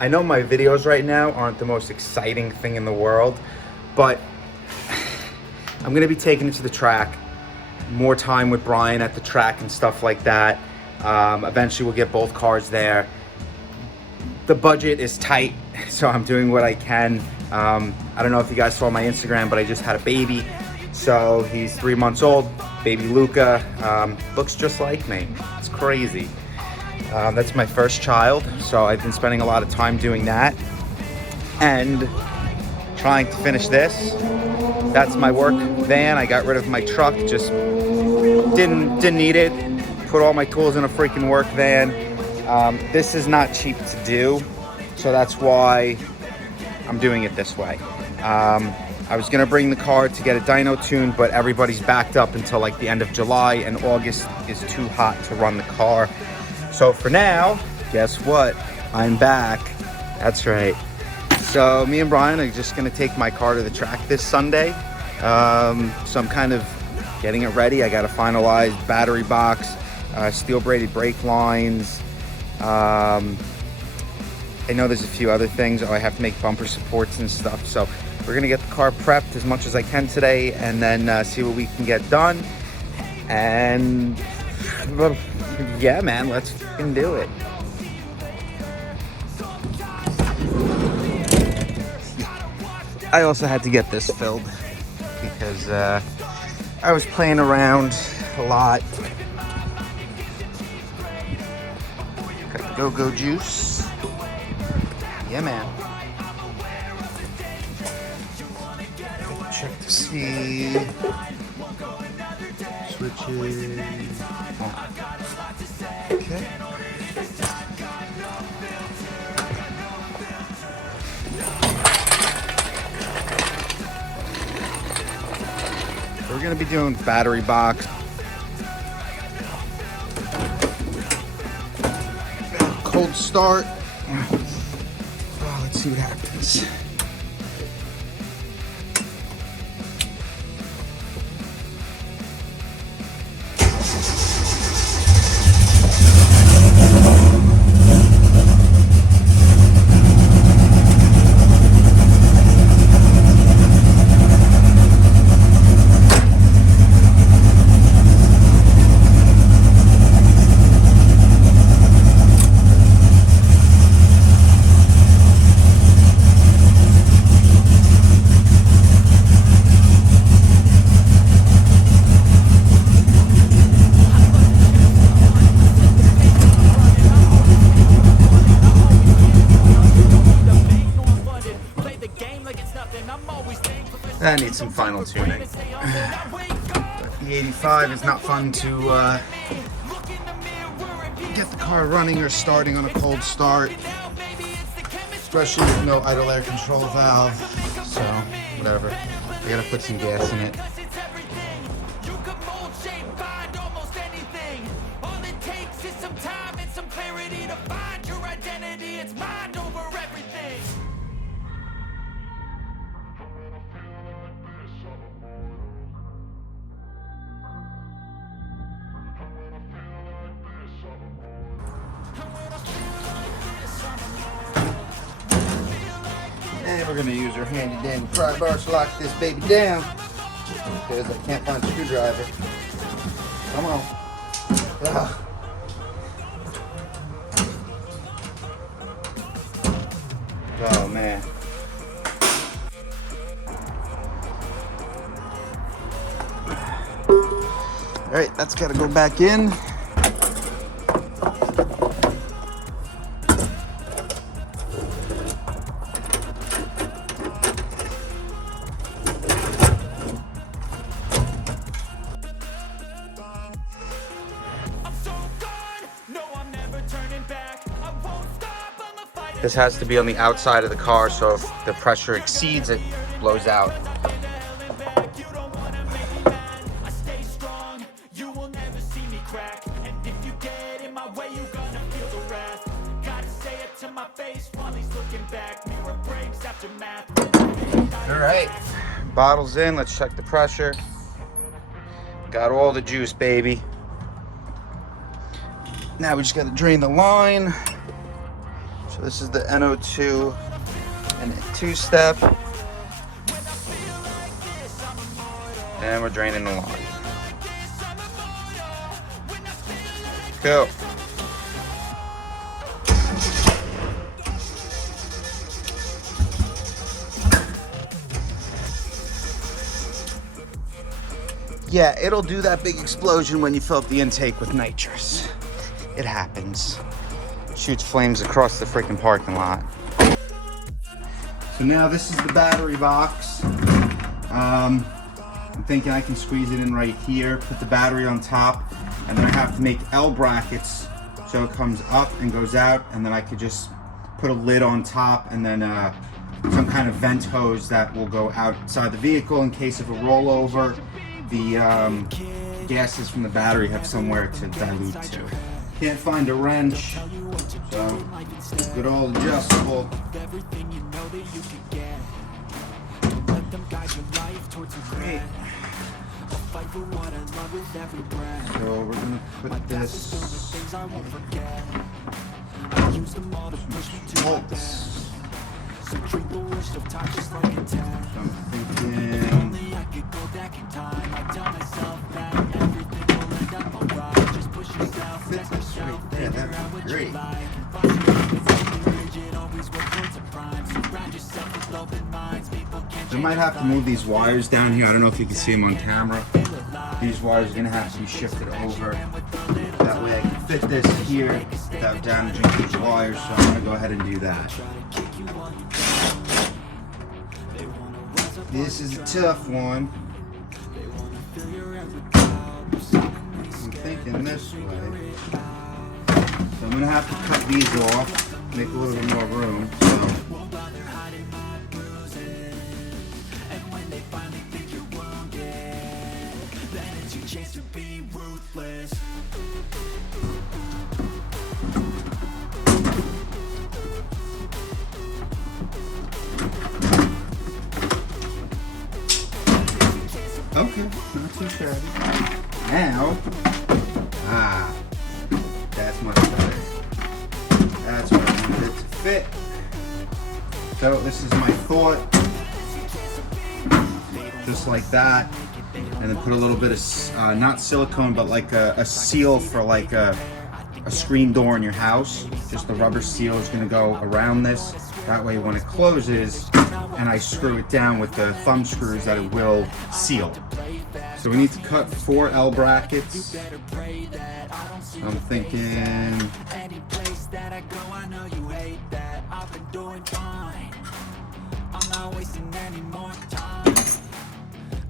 I know my videos right now aren't the most exciting thing in the world, but I'm gonna be taking it to the track, more time with Brian at the track and stuff like that. Eventually we'll get both cars there. The budget is tight, so I'm doing what I can. I don't know if you guys saw my Instagram, but I just had a baby. So he's 3 months old, baby Luca. Looks just like me. It's crazy. That's my first child, so I've been spending a lot of time doing that and trying to finish this. That's my work van. I got rid of my truck, just didn't need it. Put all my tools in a freaking work van. This is not cheap to do, so that's why I'm doing it this way. I was gonna bring the car to get a dyno tune, but everybody's backed up until like the end of July, and August is too hot to run the car. So for now, guess what? I'm back. That's right. So me and Brian are just gonna take my car to the track this Sunday. So I'm kind of getting it ready. I gotta finalize battery box, steel braided brake lines. I know there's a few other things. Oh, I have to make bumper supports and stuff. So we're gonna get the car prepped as much as I can today, and then see what we can get done. And yeah, man, let's fucking do it. I also had to get this filled because I was playing around a lot. Got the go-go juice. Yeah, man. Check to see. Switches. Oh. Okay. We're gonna be doing battery box. Cold start. Oh, let's see what happens. That needs some final tuning. The 85 is not fun to get the car running or starting on a cold start, especially with no idle air control valve. So, whatever. I gotta put some gas in it. And we're gonna use our handy dandy pry bar to lock this baby down because I can't find a screwdriver. Come on. Ugh. Oh man. All right, that's gotta go back in. This has to be on the outside of the car, so if the pressure exceeds, it blows out. All right, bottles in, let's check the pressure. Got all the juice, baby. Now we just gotta drain the line. So this is the NO2 and a two-step. And we're draining the line. Cool. Yeah, it'll do that big explosion when you fill up the intake with nitrous. It happens. Shoots flames across the freaking parking lot. So now this is the battery box. I'm thinking I can squeeze it in right here, put the battery on top, and then I have to make L brackets so it comes up and goes out, and then I could just put a lid on top and then some kind of vent hose that will go outside the vehicle in case of a rollover. The gases from the battery have somewhere to dilute to. Can't find a wrench, so good old adjustable. Great. So we're gonna put this bolts. So I'm thinking yeah, that'd be great. So I might have to move these wires down here. I don't know if you can see them on camera. These wires are gonna have to be shifted over. That way I can fit this here without damaging these wires, so I'm gonna go ahead and do that. This is a tough one. I'm thinking this way. So I'm gonna have to cut these off, make a little bit more room. So. Okay, not too shabby. Now, that's much better. That's where I wanted it to fit. So this is my thought. Just like that. And then put a little bit of, not silicone, but like a seal for like a screen door in your house. Just the rubber seal is gonna go around this. That way when it closes and I screw it down with the thumb screws, that it will seal. So we need to cut 4 L brackets. So I'm thinking I'm not wasting any more time.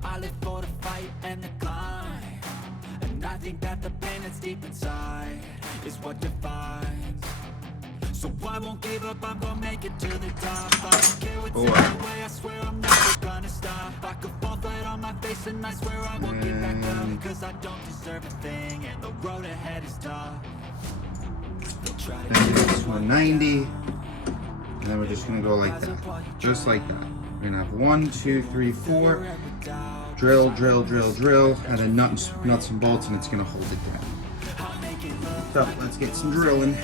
I live for the fight and the climb. And I think that the pain that's deep inside is what defines. So I won't give up, I'm gonna make it to the top. I don't care what's in the way, I swear I'm never gonna stop. I could fall flat on my face and I swear I won't get back up. Cause I don't deserve a thing and the road ahead is tough. It's 190. And then we're just gonna go like that. Just like that. We're gonna have 1, 2, 3, 4. Drill, drill, drill, drill. And then nuts and bolts, and it's gonna hold it down. So let's get some drilling.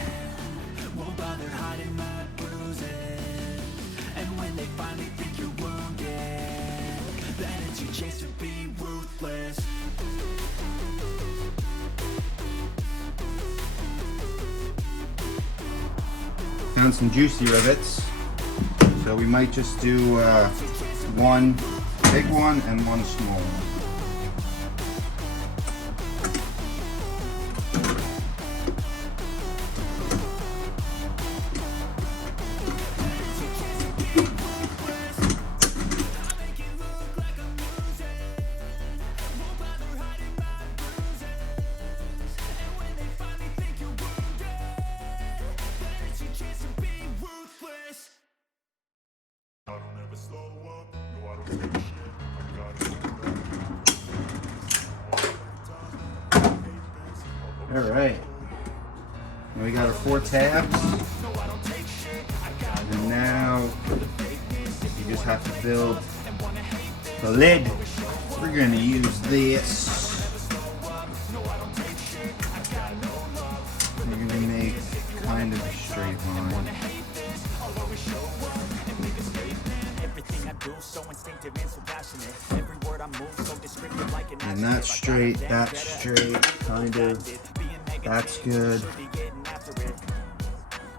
Found some juicy rivets, so we might just do one big one and one small one. All right, and we got our 4 tabs, and now you just have to build the lid. We're gonna use this. We're gonna make kind of a straight line. And that's straight, kind of. That's good.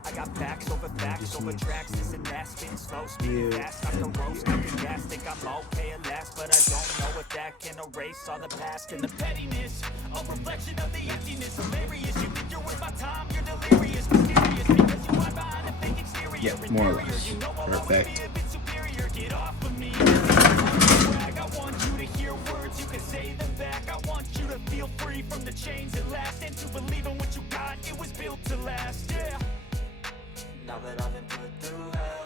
I got packs over facts over tracks, this and that, spitting slow, speeding fast, off the road, smoking gas, think I'm okay at last, but I don't know if that can erase all the past and the pettiness, a reflection of the emptiness, hilarious, you think you're worth my time, you're delirious, mysterious, because you hide behind a fake exterior, yeah, more or less, perfect. Get off of me, I want you to hear words, you can say them back, I want you to feel free from the chains at last, and to believe in what you got, it was built to last, yeah. Now that I've been put through hell,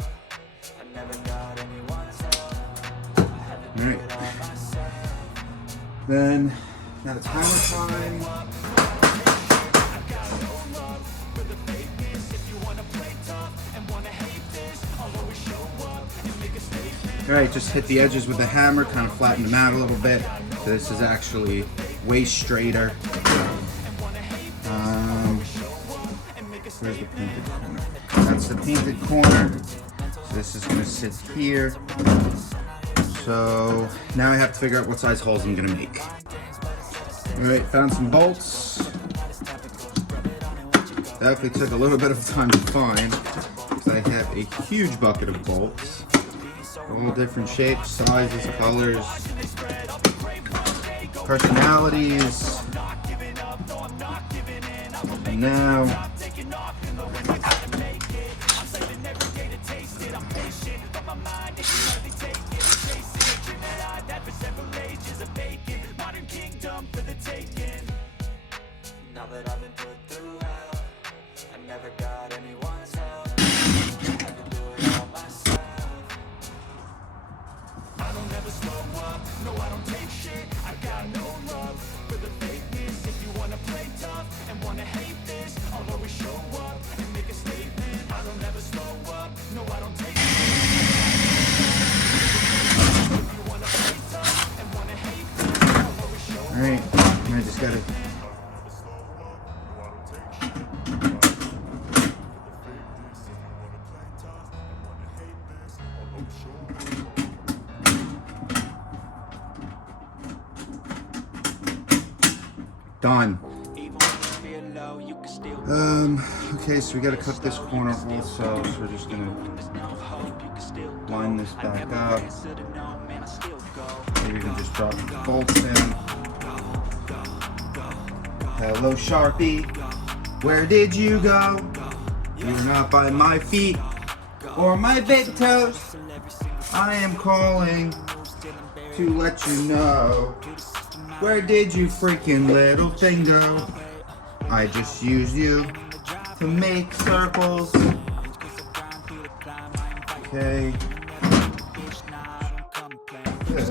I never got anyone's help. I had to do it all myself. Then, now it's timer time. Alright, just hit the edges with the hammer, kind of flatten them out a little bit. So this is actually way straighter. Where's the painted corner? That's the painted corner. So this is going to sit here. So now I have to figure out what size holes I'm going to make. Alright, found some bolts. That actually took a little bit of time to find because I have a huge bucket of bolts. All different shapes, sizes, colors, personalities. And now now that I've been put through hell, I never got anyone's help. I had to do it all myself. I don't ever slow up, no I don't take shit. I got no love for the fakeness. If you wanna play tough and wanna hate this, I'll always show up and make a statement. I don't ever slow up, no I don't take shit. If you wanna play tough and wanna hate this, I'll always show up. Alright, I just gotta done. Okay, so we gotta cut this corner also, so we're just gonna line this back up. Maybe we can just drop the bolts in. Hello, Sharpie. Where did you go? You're not by my feet or my big toes. I am calling to let you know. Where did you freaking little thing go? I just used you to make circles. Okay. This.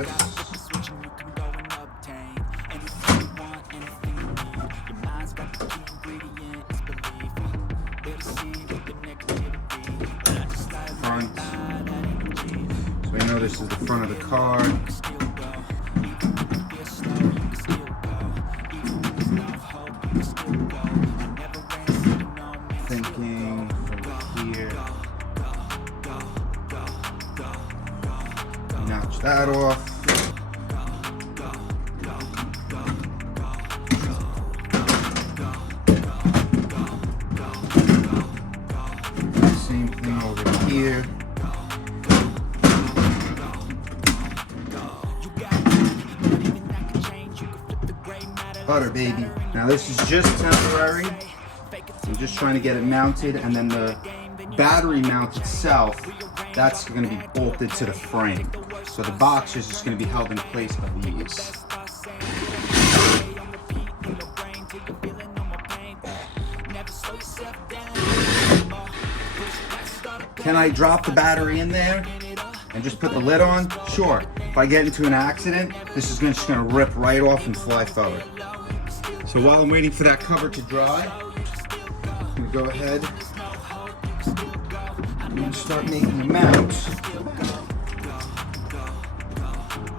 Front. So we know this is the front of the car. Thinking from here. Notch that off. Same thing over here. Butter, baby. Now this is just temporary. I'm just trying to get it mounted, and then the battery mount itself, that's going to be bolted to the frame. So the box is just going to be held in place by these. Can I drop the battery in there and just put the lid on? Sure. If I get into an accident, this is just going to rip right off and fly forward. So while I'm waiting for that cover to dry, I'm going to go ahead and start making the mount.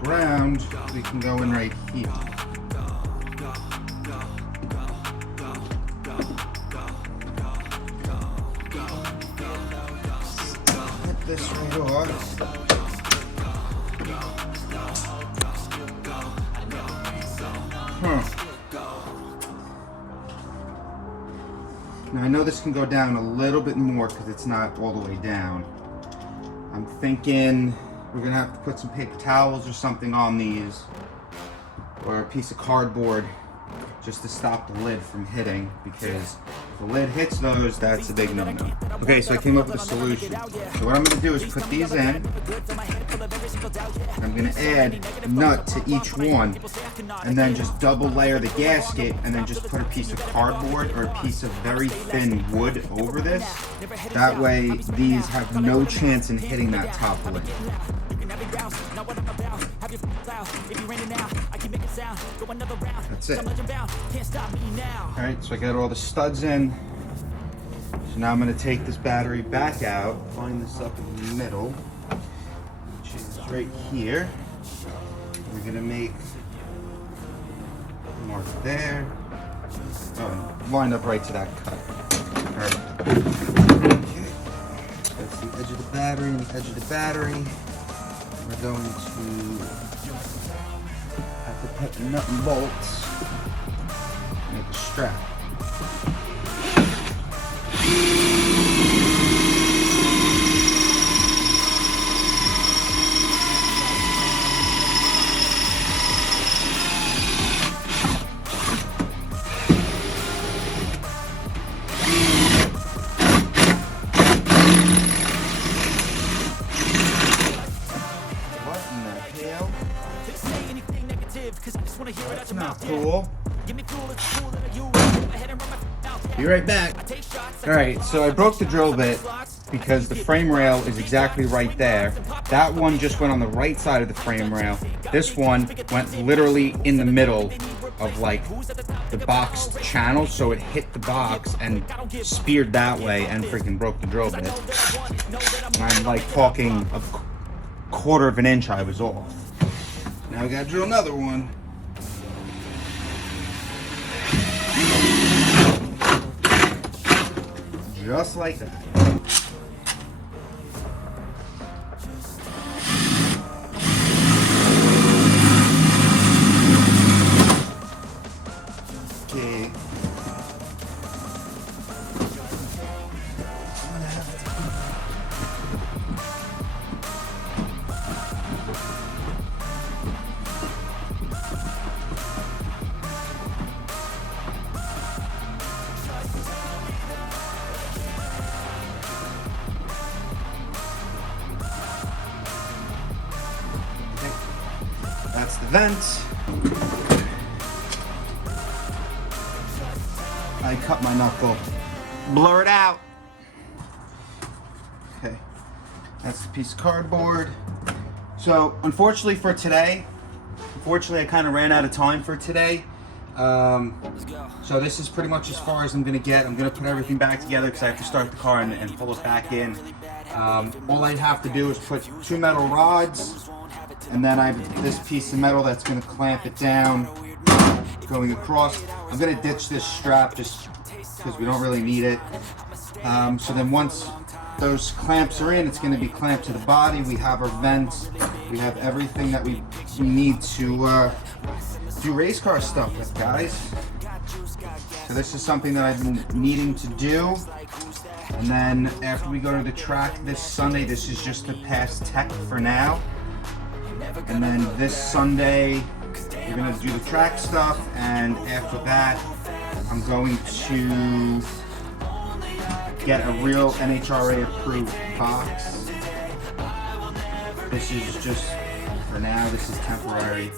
Ground, we can go in right here. Get this right off. Now I know this can go down a little bit more because it's not all the way down. I'm thinking we're gonna have to put some paper towels or something on these, or a piece of cardboard, just to stop the lid from hitting, because if the lid hits those, that's a big no-no. Okay, so I came up with a solution. So what I'm gonna do is put these in. I'm gonna add a nut to each one, and then just double layer the gasket, and then just put a piece of cardboard or a piece of very thin wood over this. That way, these have no chance in hitting that top lid. That's it. Alright, so I got all the studs in. So now I'm going to take this battery back out, line this up in the middle, which is right here. We're going to make a mark there. Oh, line up right to that cut. Alright. Okay. That's the edge of the battery and the edge of the battery. We're going to have to put the nut and bolts, make a strap. That's not cool. Be right back. Alright, so I broke the drill bit because the frame rail is exactly right there. That one just went on the right side of the frame rail. This one went literally in the middle of like the boxed channel, so it hit the box and speared that way and freaking broke the drill bit. And I'm like talking a quarter of an inch I was off. Now we gotta drill another one. Just like that. Okay. That's the vent. I cut my knuckle. Blur it out. Okay. That's the piece of cardboard. So, unfortunately for today, I kind of ran out of time for today. So this is pretty much as far as I'm going to get. I'm going to put everything back together because I have to start the car and pull it back in. All I have to do is put 2 metal rods, and then I have this piece of metal that's going to clamp it down going across. I'm going to ditch this strap just because we don't really need it. So then once those clamps are in, it's going to be clamped to the body. We have our vents. We have everything that we need to do race car stuff with, guys. So this is something that I've been needing to do. And then after we go to the track this Sunday, this is just to pass tech for now. And then this Sunday, we're going to do the track stuff. And after that, I'm going to get a real NHRA approved box. This is just for now, this is temporary.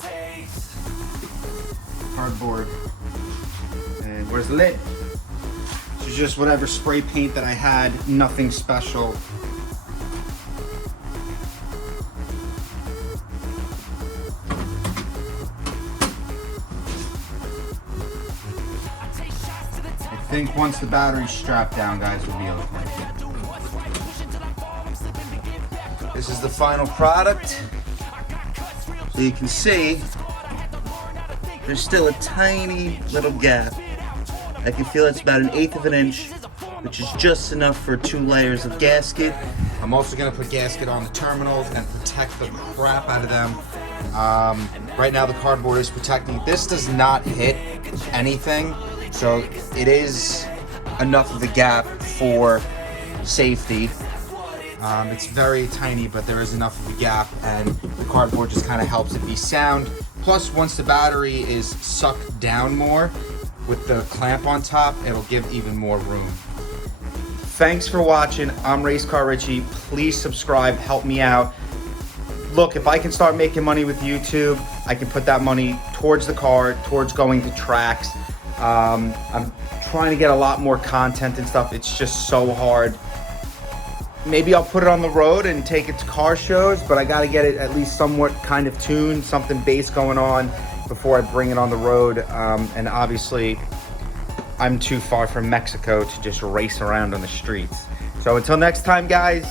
Cardboard. And where's the lid? This is just whatever spray paint that I had, nothing special. I think once the battery's strapped down, guys, we'll be okay. This is the final product. So you can see there's still a tiny little gap. I can feel it's about 1/8 of an inch, which is just enough for 2 layers of gasket. I'm also going to put gasket on the terminals and protect the crap out of them. Right now the cardboard is protecting. This does not hit anything, so it is enough of a gap for safety. It's very tiny, but there is enough of a gap, and the cardboard just kind of helps it be sound. Plus, once the battery is sucked down more with the clamp on top, it'll give even more room. Thanks for watching. I'm Racecar Richie. Please subscribe, help me out. Look, if I can start making money with YouTube, I can put that money towards the car, towards going to tracks. I'm trying to get a lot more content and stuff. It's just so hard. Maybe I'll put it on the road and take it to car shows, but I got to get it at least somewhat kind of tuned, something bass going on before I bring it on the road. And obviously, I'm too far from Mexico to just race around on the streets. So until next time, guys,